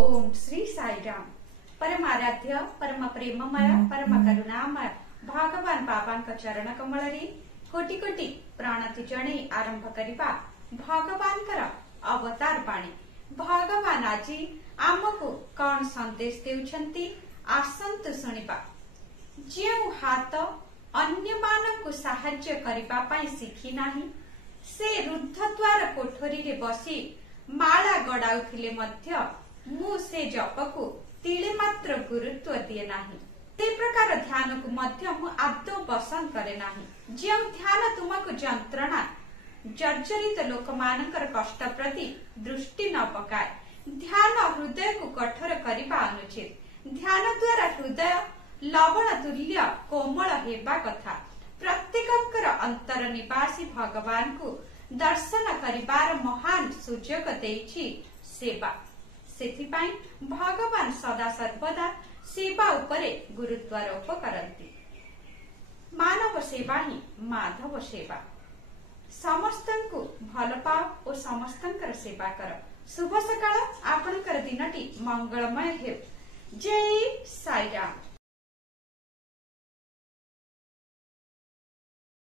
ओम श्री साईराम। परम आराध्य परम प्रेममय परम करुणामय भगवान बाबा चरण कमल कोटि कोटि प्रणति जणे आरंभ करिबा भगवान अवतार बाणी। भगवान आज आमको कौन संदेश देउछंती आसंतु सुनिबा। जेउ हाथ अन्य मानकु साहाय्य करिबा पाई सिखी नाही से रुद्धद्वार कोठरी रे बसी माला गड़ाउथिले मध्य मु से जपकु तिले मात्र गुरुत्व दिए नाही। ते प्रकार ध्यान को मध्य मु आदौ पसंद करे नाही। जे ध्यान तुमको जंत्रणा जर्जरित लोक मानकर कष्ट प्रति दृष्टि न पकाए ध्यान हृदय को कठोर करिबा अनुचित। ध्यान द्वारा हृदय लवण तुल्य कोमल हेबा कथा। प्रत्येकंकर अंतर निवासी भगवान को दर्शन करिबार महान सुजोग देछि सेवा। सेथिपाई भगवान सदा सर्वदा सेवा उपरे गुरुत्वारोप करती। मानव सेवा ही माधव सेवा। समस्तंकु भल पाओ और समस्तंकर सेवा कर। शुभ सकाळ। आपणकर दिनटी मंगलमय हेउ। जय साईराम।